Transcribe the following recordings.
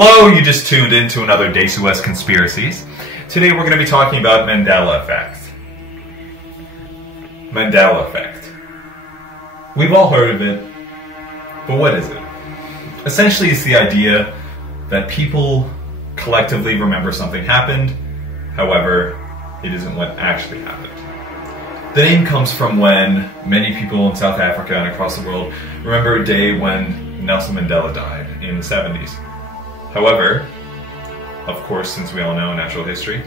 Hello, you just tuned into another Desu Conspiracies. Today we're going to be talking about Mandela effect. Mandela effect. We've all heard of it, but what is it? Essentially, it's the idea that people collectively remember something happened, however, it isn't what actually happened. The name comes from when many people in South Africa and across the world remember a day when Nelson Mandela died in the 70s. However, of course, since we all know natural history,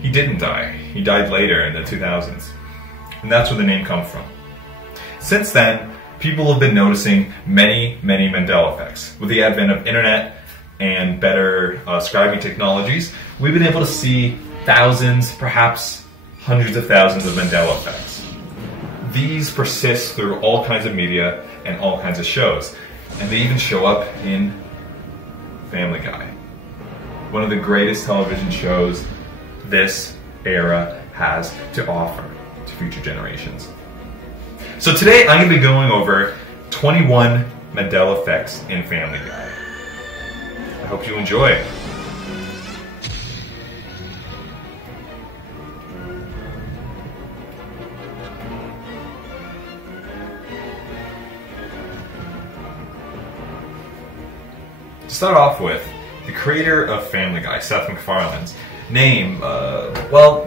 he didn't die. He died later in the 2000s. And that's where the name comes from. Since then, people have been noticing many Mandela effects. With the advent of internet and better scribing technologies, we've been able to see thousands, perhaps hundreds of thousands of Mandela effects. These persist through all kinds of media and all kinds of shows. And they even show up in Family Guy, one of the greatest television shows this era has to offer to future generations. So today I'm going to be going over 21 Mandela effects in Family Guy. I hope you enjoy. To start off with, the creator of Family Guy, Seth MacFarlane's name, well,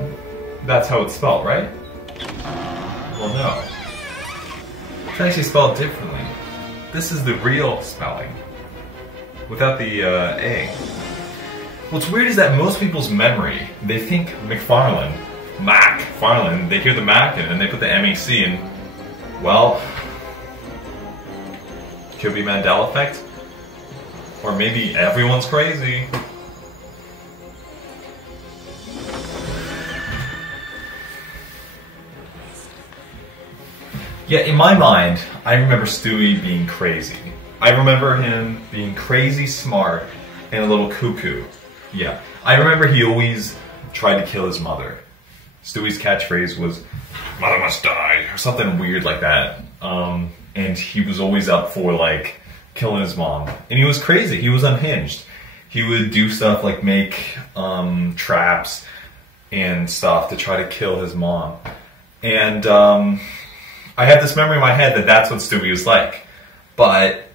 that's how it's spelled, right? Well, no. It's actually spelled differently. This is the real spelling, without the A. What's weird is that most people's memory, they think MacFarlane, they hear the Mac in and they put the M-A-C in, well, could be Mandela effect. Or maybe everyone's crazy. Yeah, in my mind, I remember Stewie being crazy. I remember him being crazy smart and a little cuckoo. Yeah, I remember he always tried to kill his mother. Stewie's catchphrase was, "Mother must die," or something weird like that. And he was always up for, like, killing his mom. And he was crazy. He was unhinged. He would do stuff like make traps and stuff to try to kill his mom. And I have this memory in my head that that's what Stewie was like. But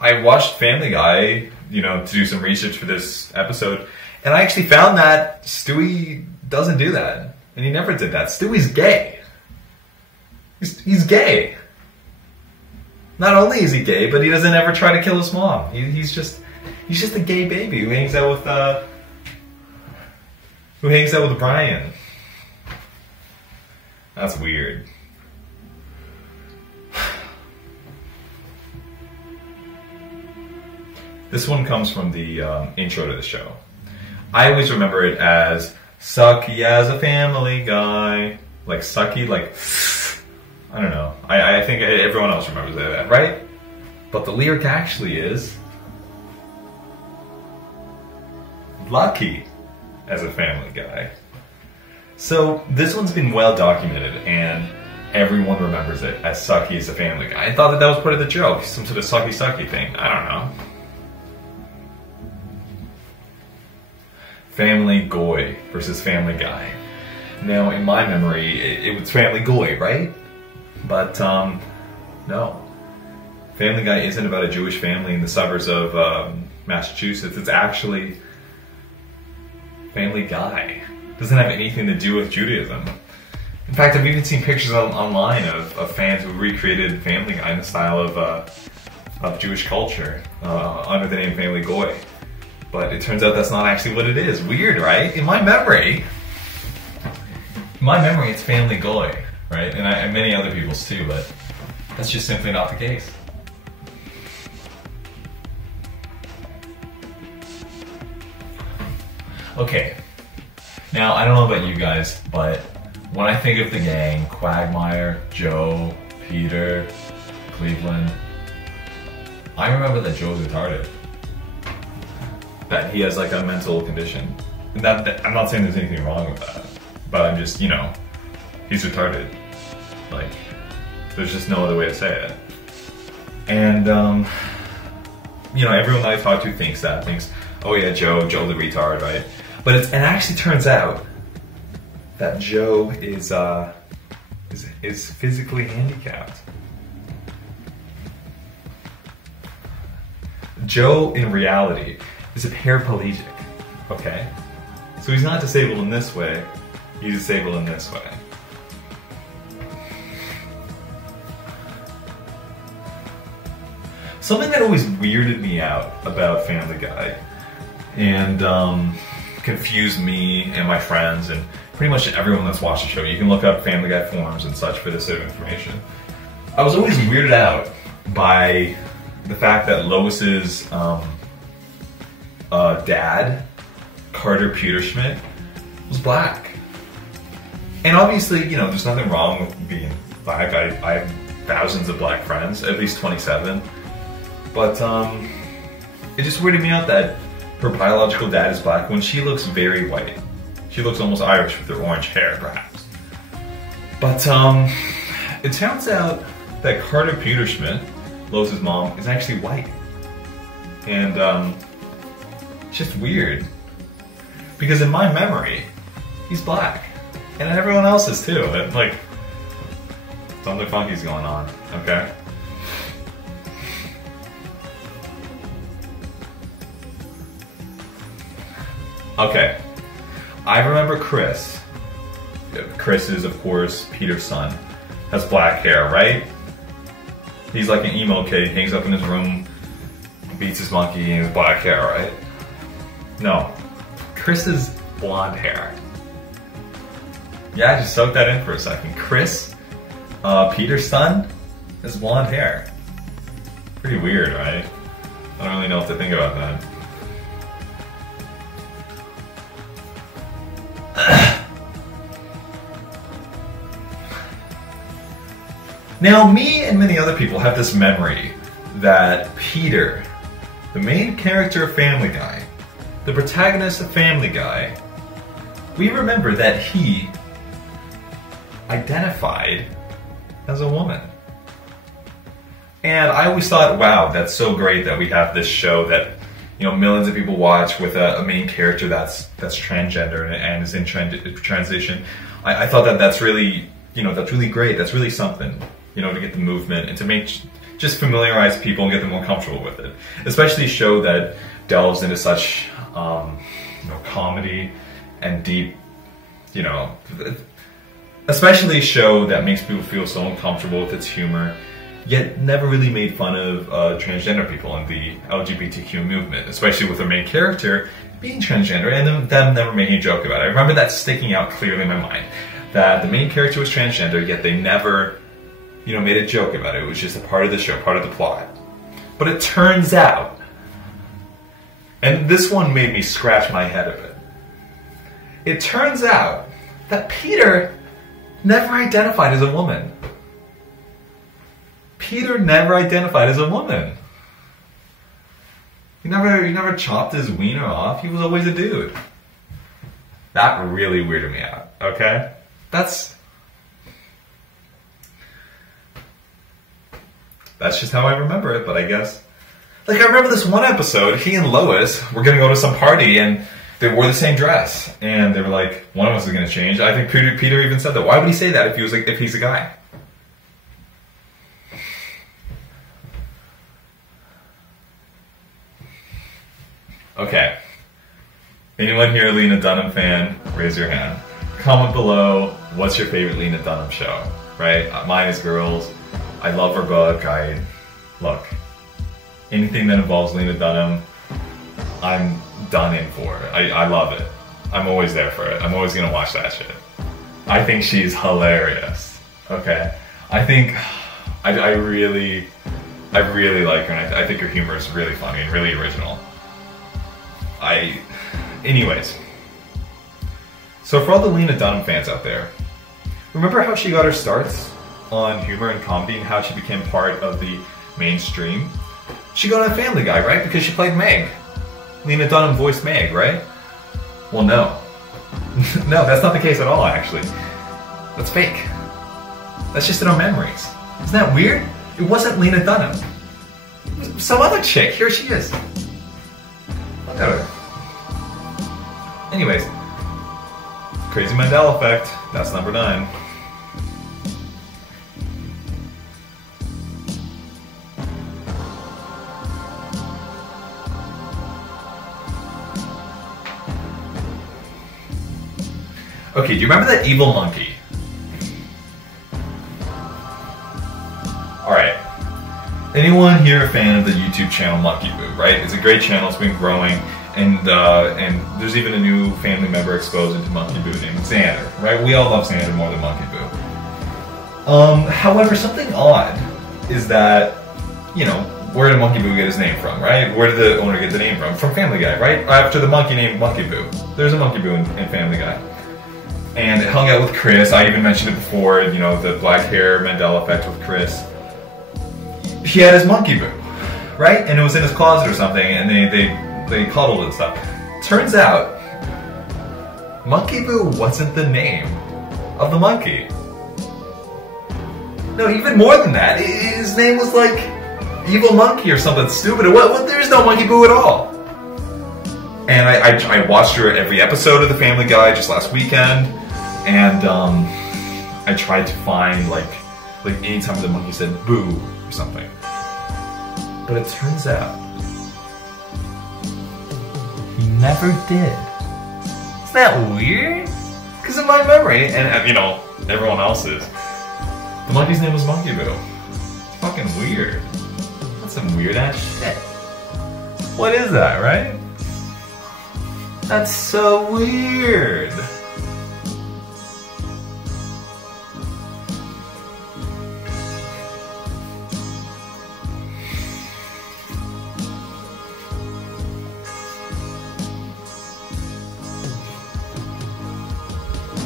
I watched Family Guy, to do some research for this episode, and I actually found that Stewie doesn't do that. And he never did that. Stewie's gay. He's gay. Not only is he gay, but he doesn't ever try to kill his mom. He's just a gay baby who hangs out with Brian. That's weird. This one comes from the intro to the show. I always remember it as sucky as a Family Guy. Like sucky, like I don't know. I think everyone else remembers that, right? But the lyric actually is lucky as a Family Guy. So this one's been well documented and everyone remembers it as sucky as a Family Guy. I thought that was part of the joke, some sort of sucky thing. I don't know. Family Guy versus Family Guy. Now, in my memory, it was Family Guy, right? But, no. Family Guy isn't about a Jewish family in the suburbs of Massachusetts. It's actually Family Guy. It doesn't have anything to do with Judaism. In fact, I've even seen pictures online of fans who recreated Family Guy in the style of Jewish culture under the name Family Guy. But it turns out that's not actually what it is. Weird, right? In my memory, it's Family Guy. Right? And many other people's too, but that's just simply not the case. Okay, now I don't know about you guys, but when I think of the gang, Quagmire, Joe, Peter, Cleveland, I remember that Joe's retarded. That he has like a mental condition. And that I'm not saying there's anything wrong with that, but I'm just, he's retarded. Like, there's just no other way to say it. And, everyone that I talk to thinks, oh yeah, Joe the retard, right? But it actually turns out that Joe is physically handicapped. Joe, in reality, is a paraplegic, okay? So he's not disabled in this way, he's disabled in this way. Something that always weirded me out about Family Guy and confused me and my friends and pretty much everyone that's watched the show. You can look up Family Guy forums and such for this sort of information. I was always weirded out by the fact that Lois's dad, Carter Peterschmidt, was black. And obviously, you know, there's nothing wrong with being black. I have thousands of black friends, at least 27. But it just weirded me out that her biological dad is black when she looks very white. She looks almost Irish with her orange hair, perhaps. But it turns out that Carter Peterschmidt, Lois's mom, is actually white. And it's just weird. Because in my memory, he's black. And everyone else is too. And, like, something funky's going on, okay? Okay, I remember Chris. Chris is, of course, Peter's son. Has black hair, right? He's like an emo kid. He hangs up in his room, beats his monkey, and has black hair, right? No, Chris is blonde hair. Yeah, just soak that in for a second. Chris, Peter's son, has blonde hair. Pretty weird, right? I don't really know what to think about that. Now, me and many other people have this memory that Peter, the main character of Family Guy, the protagonist of Family Guy, we remember that he identified as a woman. And I always thought, wow, that's so great that we have this show that, you know, millions of people watch with a main character that's transgender and is in transition. I thought that that's really, you know, that's really great. That's really something, you know, to get the movement and to make, just familiarize people and get them more comfortable with it. Especially a show that delves into such, you know, comedy and deep, you know, especially a show that makes people feel so uncomfortable with its humor, yet never really made fun of transgender people in the LGBTQ movement, especially with their main character being transgender and them never making a joke about it. I remember that sticking out clearly in my mind, that the main character was transgender, yet they never, you know, made a joke about it. It was just a part of the show, part of the plot. But it turns out, and this one made me scratch my head a bit, it turns out that Peter never identified as a woman. Peter never identified as a woman. He never chopped his wiener off. He was always a dude. That really weirded me out, okay? That's just how I remember it, but I guess... Like, I remember this one episode, he and Lois were gonna go to some party and they wore the same dress. And they were like, one of us is gonna change. I think Peter even said that. Why would he say that if he's a guy? Okay. Anyone here a Lena Dunham fan? Raise your hand. Comment below, what's your favorite Lena Dunham show? Right? Mine is Girls. I love her book. Look, anything that involves Lena Dunham, I'm done in for. I love it. I'm always there for it. I'm always gonna watch that shit. I think she's hilarious. Okay? I think, I really like her, and I think her humor is really funny and really original. Anyways. So for all the Lena Dunham fans out there, remember how she got her starts on humor and comedy and how she became part of the mainstream? She got on Family Guy, right? Because she played Meg. Lena Dunham voiced Meg, right? Well, no. No, that's not the case at all, actually. That's fake. That's just in our memories. Isn't that weird? It wasn't Lena Dunham. It was some other chick. Here she is. Look at her. Anyways, crazy Mandela effect. That's number 9. Okay, do you remember that evil monkey? Alright. Anyone here a fan of the YouTube channel Monkey Boo, right? It's a great channel, it's been growing, and there's even a new family member exposed into Monkey Boo named Xander, right? We all love Xander more than Monkey Boo. However, something odd is that, you know, where did Monkey Boo get his name from, right? Where did the owner get the name from? From Family Guy, right? After the monkey named Monkey Boo. There's a Monkey Boo in Family Guy. And it hung out with Chris. I even mentioned it before, you know, the black hair Mandela effect with Chris. He had his Monkey Boo, right? And it was in his closet or something, and they cuddled and stuff. Turns out, Monkey Boo wasn't the name of the monkey. No, even more than that. His name was like Evil Monkey or something stupid. There's no Monkey Boo at all. And I watched through every episode of the Family Guy just last weekend, and I tried to find like anytime the monkey said boo or something. But it turns out he never did. Isn't that weird? Because in my memory, and you know, everyone else's, the monkey's name was Monkey Boo. It's fucking weird. That's some weird ass shit. What is that, right? That's so weird.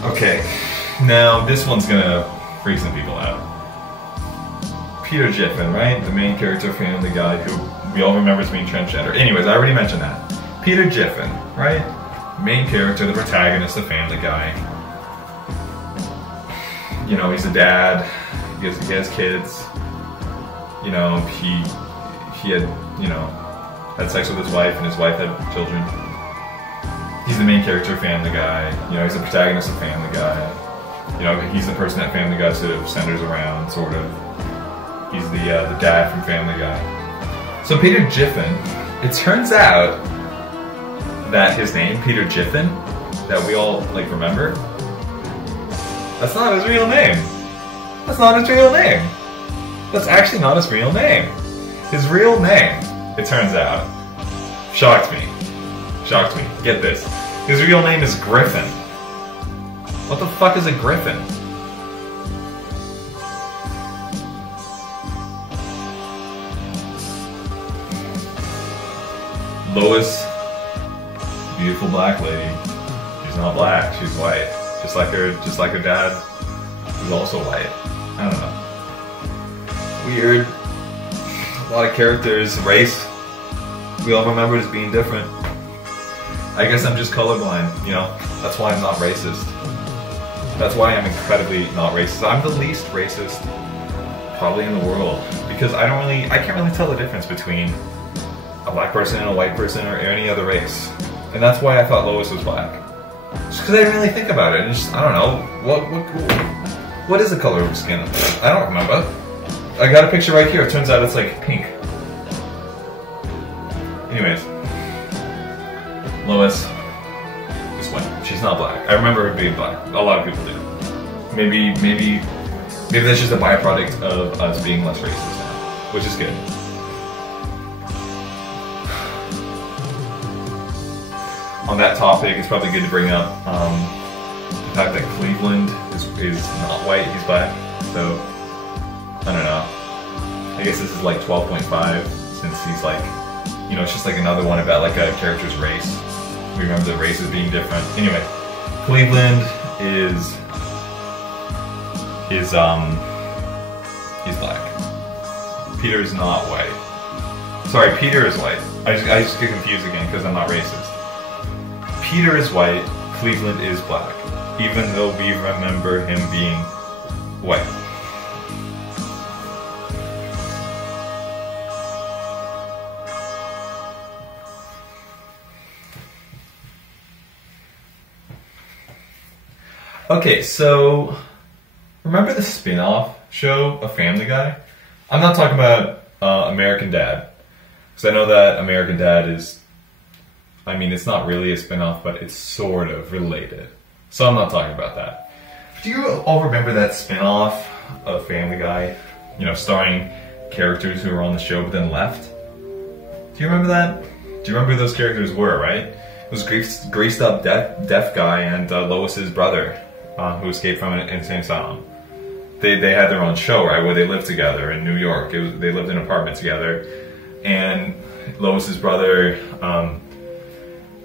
Okay, now this one's gonna freak some people out. Peter Jiffin, right? The main character of Family Guy, who we all remember as being transgender. Anyways, I already mentioned that. Peter Jiffin, right? Main character, the protagonist of Family Guy. You know, he's a dad. He has kids. You know, he had, you know, had sex with his wife, and his wife had children. He's the main character of Family Guy. You know, he's the protagonist of Family Guy. You know, he's the person that Family Guy sort of centers around, sort of. He's the dad from Family Guy. So Peter Jiffin, it turns out that his name, Peter Jiffin, that we all like remember, that's not his real name. That's not his real name. That's actually not his real name. His real name, it turns out, shocked me. Shocked me. Get this. His real name is Griffin. What the fuck is a griffin? Lois, beautiful black lady. She's not black, she's white. Just like her dad, who's also white. I don't know. Weird. A lot of characters, race. We all remember it as being different. I guess I'm just colorblind, you know? That's why I'm not racist. That's why I'm incredibly not racist. I'm the least racist probably in the world. Because I can't really tell the difference between a black person and a white person or any other race. And that's why I thought Lois was black. Just because I didn't really think about it. And just, I don't know, what is the color of her skin? I don't remember. I got a picture right here. It turns out it's like pink. Anyways. Lois is white. She's not black. I remember her being black. A lot of people do. Maybe that's just a byproduct of us being less racist now, which is good. On that topic, it's probably good to bring up the fact that Cleveland is not white, he's black. So, I don't know. I guess this is like 12.5, since he's like, you know, it's just like another one about like a character's race. We remember the races being different. Anyway, Cleveland is he's black. Peter's not white. Sorry, Peter is white. I just get confused again because I'm not racist. Peter is white, Cleveland is black, even though we remember him being white. Okay, so remember the spin-off show of Family Guy? I'm not talking about American Dad, because I know that American Dad is, I mean, it's not really a spin-off, but it's sort of related. So I'm not talking about that. Do you all remember that spin-off of Family Guy? You know, starring characters who were on the show but then left? Do you remember that? Do you remember who those characters were, right? It was greased up deaf guy and Lois's brother, who escaped from an insane asylum. They had their own show, right, where they lived together in New York. They lived in an apartment together, and Lois's brother,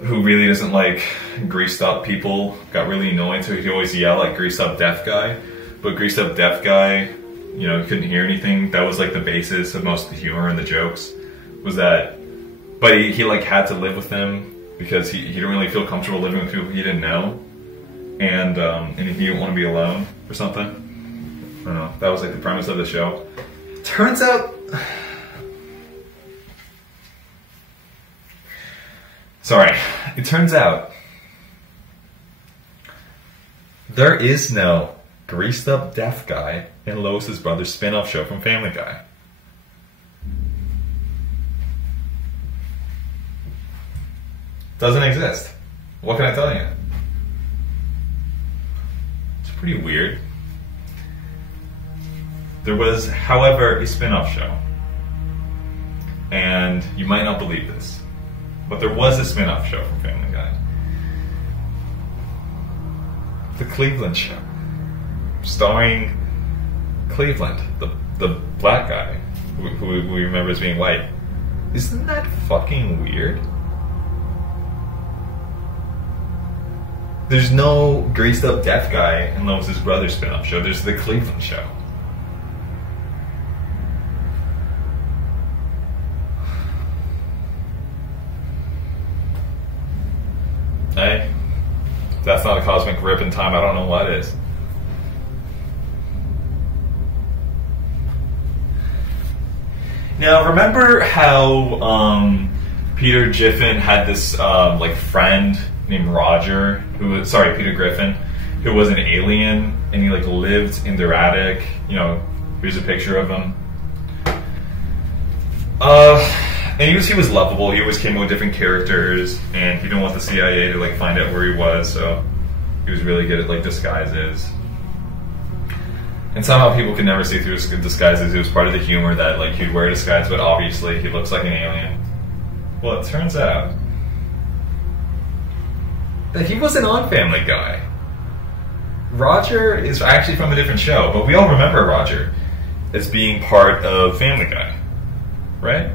who really doesn't like greased up people, got really annoying, so he'd always yell like greased up deaf guy. But greased up deaf guy, you know, couldn't hear anything. That was like the basis of most of the humor and the jokes, was that, but he like had to live with them because he didn't really feel comfortable living with people he didn't know, and he didn't want to be alone or something. I don't know. That was like the premise of the show. Turns out, it turns out there is no greased up deaf guy in Lois's brother spin-off show from Family Guy. Doesn't exist. What can I tell you? It's pretty weird. There was, however, a spin-off show. And you might not believe this, but there was a spin-off show from Family Guy. The Cleveland Show. Starring Cleveland, the black guy, who we remember as being white. Isn't that fucking weird? There's no greased up deaf guy in Lois's brother spin-off show. There's the Cleveland Show. Hey, if that's not a cosmic rip in time, I don't know what is. Now, remember how Peter Griffin had this like friend named Roger, Peter Griffin, who was an alien, and he like lived in their attic. You know, here's a picture of him. And he was lovable. He always came up with different characters, and he didn't want the CIA to like find out where he was, so he was really good at like disguises. And somehow people could never see through his disguises. It was part of the humor that like he'd wear a disguise, but obviously he looks like an alien. Well, it turns out that he wasn't on Family Guy. Roger is actually from a different show, but we all remember Roger as being part of Family Guy, right?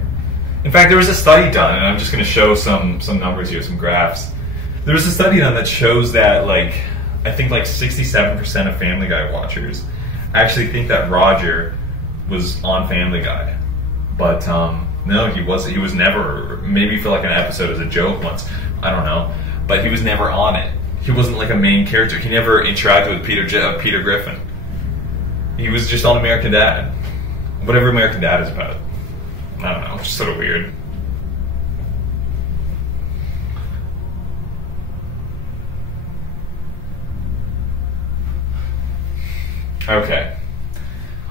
In fact, there was a study done, and I'm just going to show some numbers here, some graphs. There was a study done that shows that like, I think like 67% of Family Guy watchers actually think that Roger was on Family Guy. But no, he wasn't. He was never, maybe for like an episode as a joke once, I don't know. But he was never on it. He wasn't like a main character. He never interacted with Peter Griffin. He was just on American Dad. Whatever American Dad is about. I don't know, it's just sort of weird. Okay.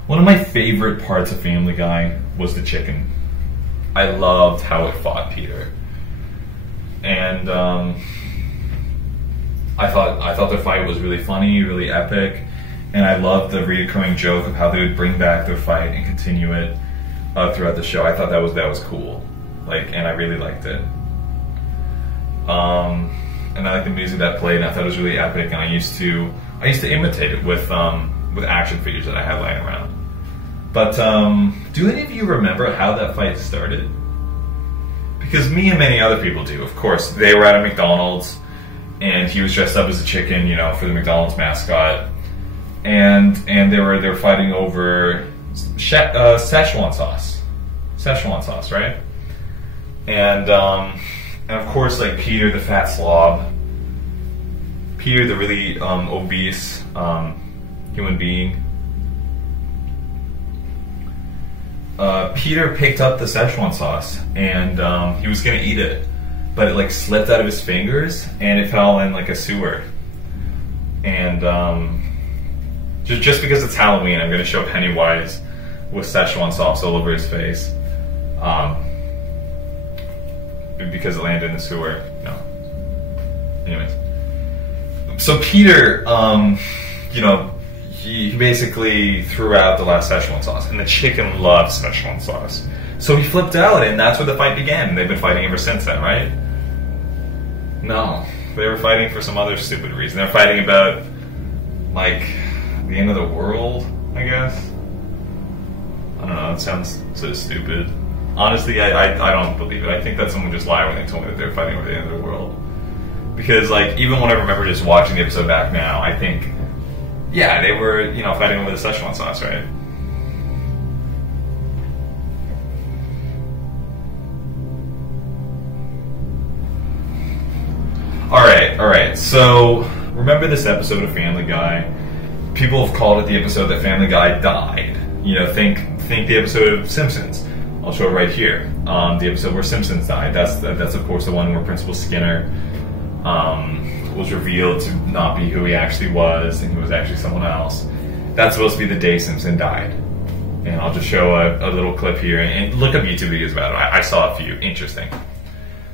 One of my favorite parts of Family Guy was the chicken. I loved how it fought Peter. And I thought the fight was really funny, really epic, and I loved the recurring joke of how they would bring back their fight and continue it throughout the show. I thought that was cool, like, and I really liked it. And I liked the music that played, and I thought it was really epic. And I used to imitate it with action figures that I had lying around. But do any of you remember how that fight started? Because me and many other people do. Of course, they were at a McDonald's, and he was dressed up as a chicken, you know, for the McDonald's mascot, and they were fighting over Szechuan sauce, right? And of course, like Peter, the fat slob, Peter, the really obese human being, Peter picked up the Szechuan sauce, and he was gonna eat it, but it like slipped out of his fingers and it fell in like a sewer. And just because it's Halloween, I'm going to show Pennywise with Szechuan sauce all over his face. Because it landed in the sewer. No. Anyways. So Peter, you know, he basically threw out the last Szechuan sauce. And the chicken loves Szechuan sauce. So he flipped out, and that's where the fight began. They've been fighting ever since then, right? No. They were fighting for some other stupid reason. They're fighting about, like, the end of the world, I guess. I don't know, it sounds so stupid. Honestly, I don't believe it. I think that someone just lied when they told me that they were fighting over the end of the world. Because, like, even when I remember just watching the episode back now, I think, yeah, they were, you know, fighting over the Szechuan sauce, right? Alright, so remember this episode of Family Guy? People have called it the episode that Family Guy died. You know, think the episode of Simpsons. I'll show it right here. The episode where Simpsons died. That's of course the one where Principal Skinner was revealed to not be who he actually was, and he was actually someone else. That's supposed to be the day Simpson died. And I'll just show a little clip here, and look up YouTube videos about it. I saw a few. Interesting.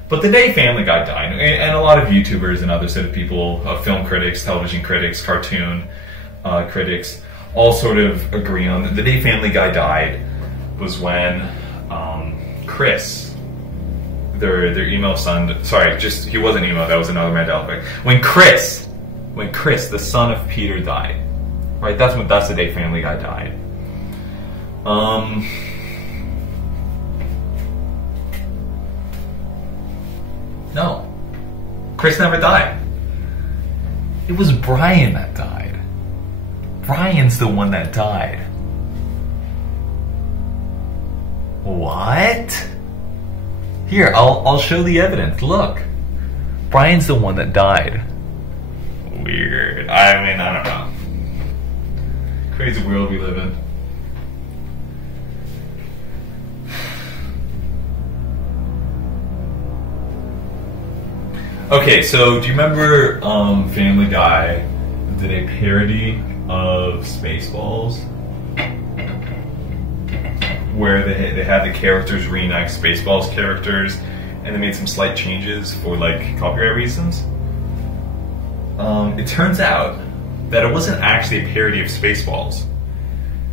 But the day Family Guy died, and a lot of YouTubers and other sort of people, film critics, television critics, cartoon critics, all sort of agree on that the day Family Guy died was when Chris, their email son, sorry, he wasn't email, that was another Mandela effect. When Chris, the son of Peter, died, right? That's the day Family Guy died. No, Chris never died. It was Brian that died. Brian's the one that died. What? Here, I'll show the evidence. Look. Brian's the one that died. Weird. I mean, I don't know. Crazy world we live in. Okay, so do you remember Family Guy did a parody of Spaceballs? Where they had the characters reenact Spaceballs characters, and they made some slight changes for, like, copyright reasons. It turns out that it wasn't actually a parody of Spaceballs.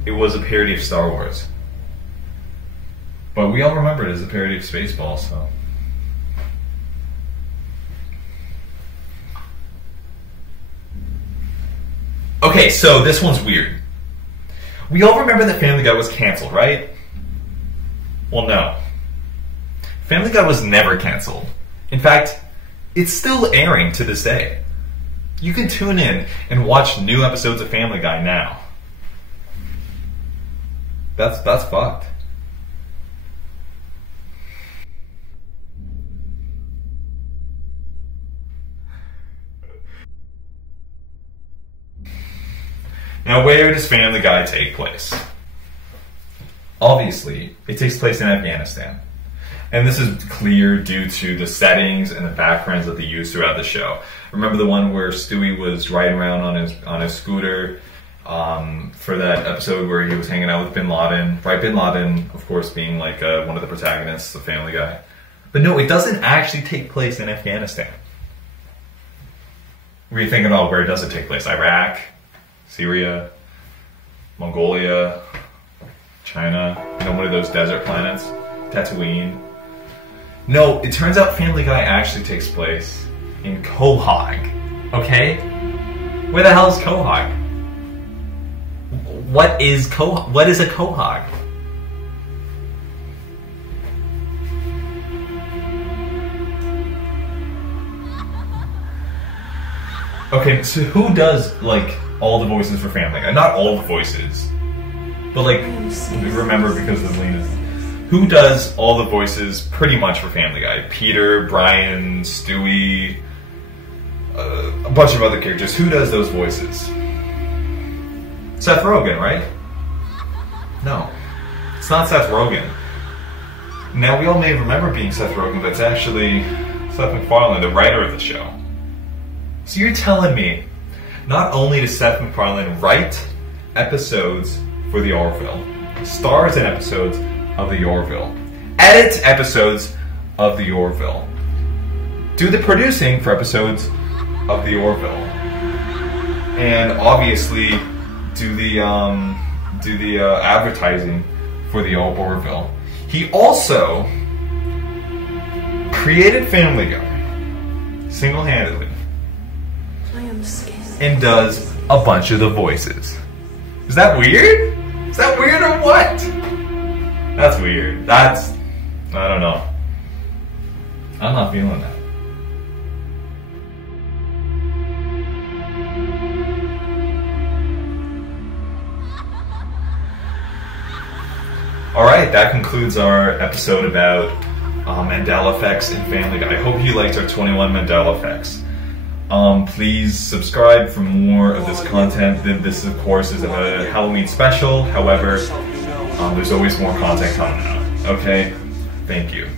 It was a parody of Star Wars. But we all remember it as a parody of Spaceballs, so... Okay, so this one's weird. We all remember that Family Guy was canceled, right? Well, no. Family Guy was never canceled. In fact, it's still airing to this day. You can tune in and watch new episodes of Family Guy now. That's fucked. Now, where does Family Guy take place? Obviously, it takes place in Afghanistan. And this is clear due to the settings and the backgrounds that they use throughout the show. Remember the one where Stewie was riding around on his scooter for that episode where he was hanging out with Bin Laden? Right, Bin Laden, of course, being like one of the protagonists of Family Guy. But no, it doesn't actually take place in Afghanistan. Were you thinking, oh, where does it take place? Iraq? Syria, Mongolia, China, one of those desert planets, Tatooine. No, it turns out Family Guy actually takes place in Quahog. Okay? Where the hell is Quahog? What is Quahog? What is a Quahog? Okay, so who does, like, all the voices for Family Guy? Not all the voices, but, like, remember because of Lena. Who does all the voices pretty much for Family Guy? Peter, Brian, Stewie, a bunch of other characters. Who does those voices? Seth Rogen, right? No, it's not Seth Rogen. Now, we all may remember being Seth Rogen, but it's actually Seth MacFarlane, the writer of the show. So you're telling me Not only does Seth MacFarlane write episodes for the Orville, stars in episodes of the Orville, edits episodes of the Orville, do the producing for episodes of the Orville, and obviously do the advertising for the Orville. He also created Family Guy single-handedly. I am scared. And does a bunch of the voices. Is that weird? Is that weird or what? That's weird. I don't know. I'm not feeling that. Alright, that concludes our episode about Mandela effects in Family Guy. I hope you liked our 21 Mandela effects. Please subscribe for more of this content. This, of course, is a Halloween special. However, there's always more content coming out. Okay? Thank you.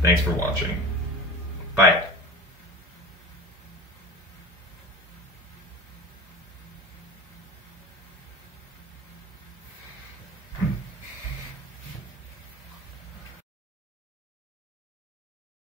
Thanks for watching. Bye.